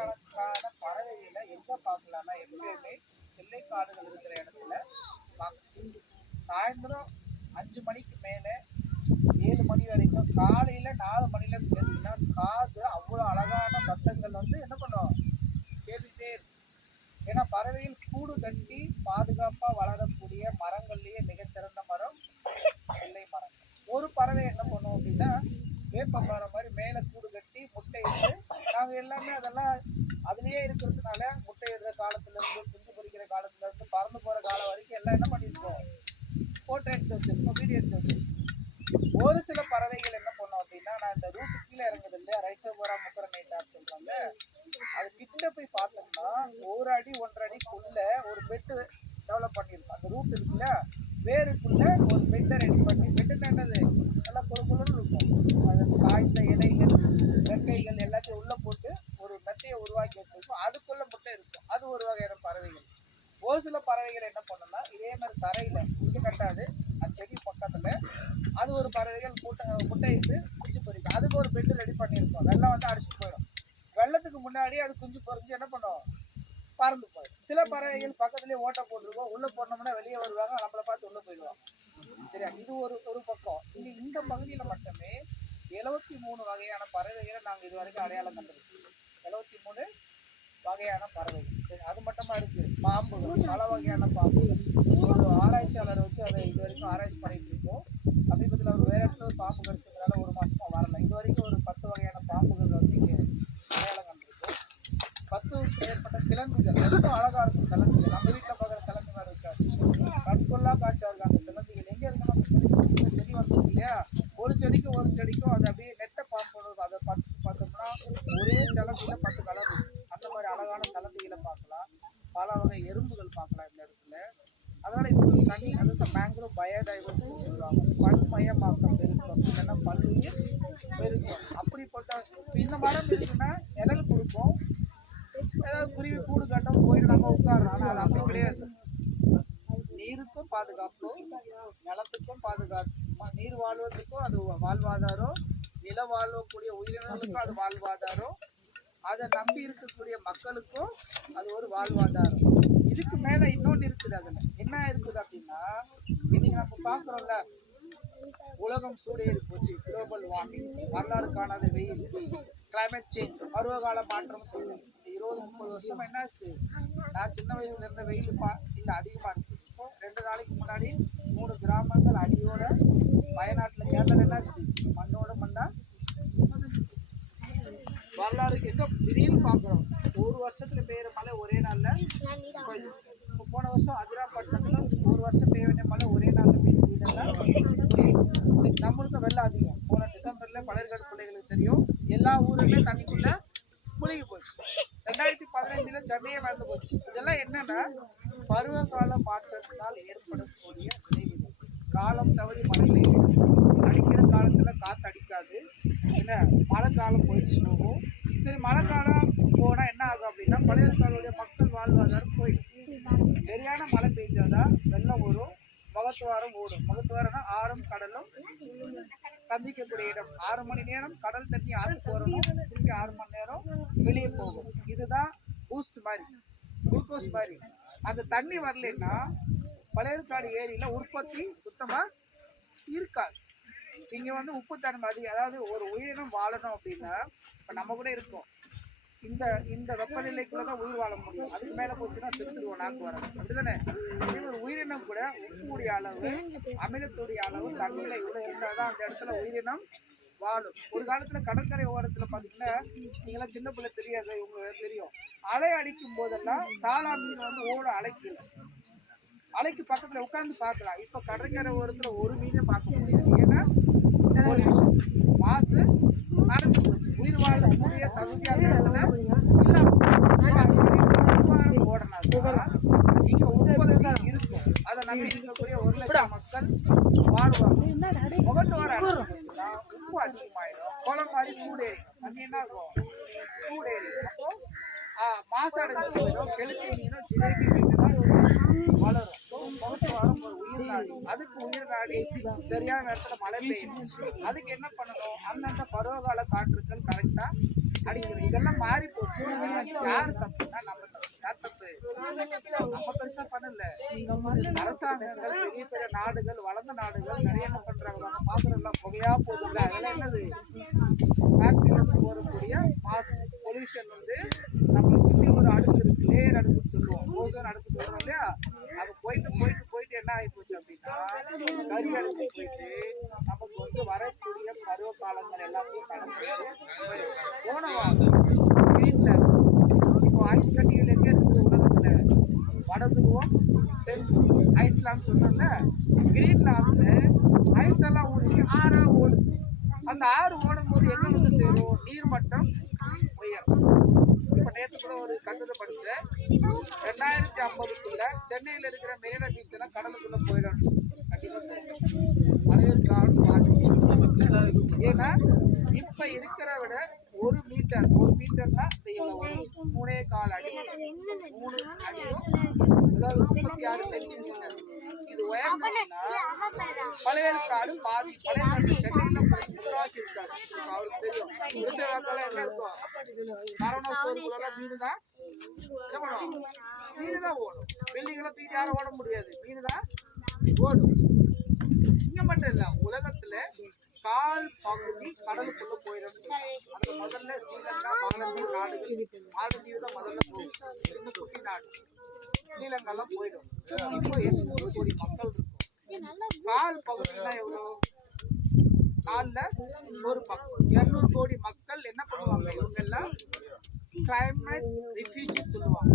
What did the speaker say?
ஆயிரக்கணக்கான பறவைகளை எங்கே பார்க்கலாம்னா எப்பயுமே எல்லை காடுகள் இருக்கிற இடத்துல பார்க்கலாம். சாயந்தரம் அஞ்சு மணிக்கு மேலே ஏழு மணி வரைக்கும் காலையில் நாலு மணிலேருந்து இருந்து காது அவ்வளோ அழகான சத்தங்கள் வந்து என்ன பண்ணும்? கேட்டுட்டே இருக்கும். ஏன்னா பறவையில் கூடு கட்டி பாதுகாப்பாக வளரக்கூடிய மரங்கள்லேயே மிகச்சிறந்த மரம் வெள்ளை மரம் ஒரு பறவை என்ன பண்ணும் அப்படின்னா வேப்ப மரம் மாதிரி மேலே கூடு கட்டி முட்டை இட்டு நாங்கள் எல்லாமே அதெல்லாம் அதுலயே இருக்கிறதுனால முட்டை இடுற காலத்துல இருந்து குஞ்சு பொரிக்கிற காலத்துல இருந்து பறந்து போற என்ன பண்ணியிருக்கோம்? போட்டோ எடுத்து வச்சிருக்கோம் வீடியோ எடுத்து வச்சுருக்கோம். ஒரு சில பறவைகள் என்ன பண்ணோம் அப்படின்னா நான் இந்த ரூட்டு கீழே இறங்குது இல்லையா ரைசோபோரா முக்கரணைட்டார் சொல்றாங்க அது கிட்ட போய் பார்த்தோம்னா ஒரு அடி ஒன்றரை அடிக்குள்ளே ஒரு பெட்டு டெவலப் பண்ணியிருக்கோம். அந்த ரூட் இருக்குல்ல வேருக்குள்ளே ஒரு பெட்டை ரெடி பண்ணி பெட்டுன்னு என்னது? நல்லா பொறு பொருள் இருக்கும். அது காய்ந்த இலைகள் ரெக்கைகள் எல்லாத்தையும் உள்ளே போட்டு ஒரு மெத்தையை உருவாக்கி வச்சுருக்கோம். அதுக்குள்ளே முட்டை இருக்கும். அது ஒரு வகையான பறவைகள். ஒரு சில பறவைகள் என்ன பண்ணும்னா இதே மாதிரி தரையில் இது கட்டாது. அந்த செடி பக்கத்தில். அது ஒரு பறவைகள் முட்டை முட்டையிட்டு குஞ்சு பொறிக்கும். அதுக்கு ஒரு பெட்டு ரெடி பண்ணியிருக்கோம். வெள்ளம் வந்து அடிச்சுட்டு போயிடும். வெள்ளத்துக்கு முன்னாடி அது குஞ்சு பொறிஞ்சு என்ன பண்ணுவோம் பறந்து போயிடும். சில பறவைகள் பக்கத்துலேயே ஓட்டை போட்டிருக்கோம். உள்ளே போனோம்னா வெளியே வருவாங்க. நம்மளை பார்த்து உள்ளே போயிடுவாங்க. சரியா? இது ஒரு ஒரு பக்கம். இங்கே இந்த பகுதியில் மட்டுமே எழுபத்தி மூணு வகையான பறவைகளை நாங்கள் இது வரைக்கும் அடையாளம் கண்டிருக்கோம் எழுபத்தி மூணு வகையான பறவைகள். அது மட்டுமா இருக்கு? பாம்புகள் பல வகையான பாம்பு. ஒரு ஆராய்ச்சியாளர் வச்சு அதை இது வரைக்கும் ஆராய்ச்சி பண்ணிட்டு இருக்கோம். சமீபத்தில் அவர் வேற இடத்துல ஒரு பாம்பு கிடைச்சதுனால ஒரு மாசமா வரல. இது வரைக்கும் ஒரு பத்து வகையான பாம்புகள் வந்து இங்கே அடையாளம் கண்டிருக்கோம். பத்து ஏற்பட்ட கிழங்குகள் ரொம்ப அழகா இருக்கும் கிழங்குகள் நம்ம வீட்டில் பார்க்குற கிழங்கு மாதிரி இருக்காது கண்கொள்ளா காட்சியாக இருக்கும் அந்த கிழங்குகள் எங்கே இருக்குன்னா செடி வந்து இல்லையா? ஒரு செடிக்கும் ஒரு செடிக்கும் அதை அப்படியே நெட்டை பாம்பு இருக்கும் அதை பார்த்து பார்த்தோம்னா ஒரே சிலந்தில பத்து கலர் இருக்கும் அந்த மாதிரி அழகான சிலந்திகளை பார்க்கலாம் பல வகை எறும்புகள் பார்க்கலாம் இந்த இடத்துல அதனால இது ஒரு தனி அது மேங்க்ரோவ் பயோடைவர்சிட்டி சொல்லுவாங்க. பன்மயமாக்கம் பெருக்கம். இல்லைன்னா பல்லுயிர் பெருக்கம். அப்படிப்பட்ட இந்த மரம் இருக்குன்னா நிழல் கொடுக்கும் ஏதாவது குருவி கூடு கட்டம் போயிட்டு நம்ம உட்காரோம் ஆனால் அது அப்படி கிடையாது. நீருக்கும் பாதுகாப்பு. நிலத்துக்கும் பாதுகாப்பு. நீர் வாழ்வதற்கும் அது வாழ்வாதாரம். நில வாழக்கூடிய உயிரினங்களுக்கும் அது வாழ்வாதாரம். அதை நம்பி இருக்கக்கூடிய மக்களுக்கும் அது ஒரு வாழ்வாதாரம். இதுக்கு மேலே இன்னொன்று இருக்குது அதில். என்ன இருக்குது அப்படின்னா இன்னைக்கு நம்ம பார்க்குறோம்ல உலகம் சூடேறி போச்சு. குளோபல் வார்மிங் வரலாறு காணாத வெயில். கிளைமேட் சேஞ்ச் பருவகால மாற்றம் சொல்லுவோம் இருபது முப்பது வருஷமா என்னாச்சு? நான் சின்ன வயசுல இருந்த வெயில் பா இல்லை அதிகமாக இருந்துச்சு. இப்போ ரெண்டு நாளைக்கு முன்னாடி மூணு கிராமங்கள் அடியோட வயநாட்டில் கேரளா என்னாச்சு? மண்ணோட மண்ணா வரலாறு எங்க திடீர்னு பார்க்குறோம் ஒரு வருஷத்துல பெய்கிற மழை ஒரே நாள்ல. இப்போ போன வருஷம் அதிராப்பட்டினத்துல ஒரு வருஷம் பெய்ய வேண்டிய மழை ஒரே நாள்ல பெய்யுதுன்னா நம்மளுக்கு வெள்ளம் அதிகம். போன டிசம்பர்ல பழர்காடு பிள்ளைகளுக்கு தெரியும். எல்லா ஊருமே தண்ணிக்குள்ள முழுகி போச்சு. ரெண்டாயிரத்தி பதினஞ்சுல ஜமையே வளர்ந்து போச்சு. இதெல்லாம் என்னன்னா பருவகால மாற்றத்தினால் ஏற்படக்கூடிய விளைவுகள். காலம் தவறி மழை பெய்யும் அடிக்கிற காலத்துல காத்து அடிக்காது. என்ன மழை காலம் போயிடுச்சு போகும் சரி மழை காலம் என்ன ஆகும் அப்படின்னா பழையற்காலுடைய மக்கள் வாழ்வாதாரம் போயிடும். சரியான மழை பெஞ்சாதான் வெள்ளம் வரும் மகத்துவாரம் ஓடும். மகத்துவாரம்னா ஆறும் கடலும் சந்திக்கக்கூடிய இடம். ஆறு மணி நேரம் கடல் தண்ணி ஆற்றுக்கு வரணும் திருப்பி ஆறு மணி நேரம் வெளியே போகும். இதுதான் பூஸ்ட் மாதிரி குளுக்கோஸ் மாதிரி. அந்த தண்ணி வரலைன்னா பழையற்காடு ஏரியில் உற்பத்தி சுத்தமாக இருக்காது. இங்கே வந்து உப்பு தன்மை அதிகம். அதாவது ஒரு உயிரினம் வாழணும் அப்படின்னா இப்ப நம்ம கூட இருக்கோம். இந்த இந்த வெப்பநிலைக்குள்ள தான் உயிர் வாழ முடியும். அதுக்கு மேல போச்சுன்னா செத்துருவோம் நாக்கு வரும் அப்படிதானே இதே ஒரு உயிரினம் கூட உப்புடைய அளவு அமிலத்துடைய அளவு தண்ணியில இவ்வளவு இருந்தாதான் அந்த இடத்துல உயிரினம் வாழும். ஒரு காலத்துல கடற்கரை ஓரத்துல பாத்தீங்கன்னா நீங்களாம் சின்ன பிள்ளை தெரியாது உங்களுக்கு தெரியும். அலை அடிக்கும் போதெல்லாம் சாலா மீன் வந்து ஓட அலைக்கல அலைக்கு பக்கத்துல உட்கார்ந்து பார்க்கலாம். இப்ப கடற்கரை ஓரத்துல ஒரு மீனை பார்க்க முடியாது. ஏன்னா pollution, மாசு நடந்து போச்சு உயிர் வாழக்கூடிய தகுதியான இடத்துல இல்லாம ஓடனாதான் இங்க உற்பத்தி இருக்கும் அதை நம்பி இருக்கக்கூடிய ஒரு லட்சம் மக்கள் வாழ்வாங்க முகட்டு வர ஆரம்பிச்சுன்னா உப்பு அதிகமாயிடும் குளம் மாதிரி சூடேறி தண்ணி என்ன ஆகும் சூடேறி அப்போ ஆஹ், மாசடைஞ்சு போயிடும் கெளுத்தி மீனும் ஜிலேபி மீனும் வளரும் முகத்து வரும் உயிர் நாடி அதுக்கு உயிர் நாடி சரியான நேரத்தில் மழை பெய்யும் அதுக்கு என்ன பண்ணணும் அந்தந்த பருவகால காற்றுக்கள் கரெக்டாக அடிக்கணும் இதெல்லாம் மாறி போச்சு யாரு தப்புன்னா நம்ம தப்பு தப்பு நம்ம பெருசா பண்ணல அரசாங்கங்கள் பெரிய பெரிய நாடுகள் வளர்ந்த நாடுகள் நிறைய என்ன பண்றாங்க நம்ம பாத்திரம் எல்லாம் புகையா போகுதுல்ல அதெல்லாம் என்னது ஃபேக்டரியில இருந்து போறக்கூடிய மாஸ் பொல்யூஷன் வந்து நம்ம சுத்தி ஒரு அடுக்கு இருக்கு லேயர் அடுக்குன்னு சொல்லுவோம் ஓசோன் அடுக்கு சொல்றோம் இல்லையா அது போயிட்டு போயிட்டு போயிட்டு என்ன ஆகி போச்சு அப்படின்னா கறி அடுக்கு போயிட்டு நமக்கு வந்து வரக்கூடிய பருவ காலங்கள் எல்லாத்தையும் கடந்து போன வீட்டில் இப்போ ஐஸ் கட்டிகள் இருக்குது உலகத்தில் வடதுருவம் தென் ஐஸ்லாம் சொன்னாங்க கிரீன்லாந்துல ஐஸ் எல்லாம் ஊற்றி ஆறாக ஓடுது அந்த ஆறு ஓடும் போது எங்கே வந்து சேரும்? நீர்மட்டம் உயரும். இப்போ நேற்று கூட ஒரு கட்டுரை படித்தேன் ரெண்டாயிரத்தி ஐம்பதுக்குள்ளே சென்னையில் இருக்கிற மெரினா பீச் எல்லாம் கடலுக்குள்ளே போயிடணும். கண்டிப்பாக மழைக்காலம் பாதிச்சு ஏன்னா இப்போ இருக்கிற விட மீட்டர் ஒரு மீட்டர்னா மூணே கால் அடி. மூணு அடியும் அதாவது முப்பத்தி ஆறு சென்டிமீட்டர். இது உயர்ந்துச்சுன்னா பழையற்காடு பாதி பழையற்காடு சென்னையில முக்கால்வாசி இருக்காது அவருக்கு தெரியும். விவசாய வாக்காளர் எங்க இருக்கும்? மரண ஸ்டோருக்குள்ள மீன் தான் என்ன பண்ணுவோம் மீன் தான் ஓடும். பில்டிங்களை தூக்கி யாரும் ஓட முடியாது. மீன் தான் ஓடும். இங்க மட்டும் இல்ல உலகத்துல கால் பகுதி கடலுக்குள்ள போயிடும் அந்த முதல்ல ஸ்ரீலங்கா மாலத்தீவு நாடுகள் மாலத்தீவு தான் முதல்ல போகும். சின்ன குட்டி நாடு ஸ்ரீலங்காலாம் போயிடும். இப்போ எட்நூறு கோடி மக்கள் இருக்கும். கால் பகுதினா எவ்வளோ? நாலுல ஒரு பக்கம் இருநூறு கோடி மக்கள் என்ன பண்ணுவாங்க? இவங்க எல்லாம் கிளைமேட் ரிஃப்யூஜி சொல்லுவாங்க.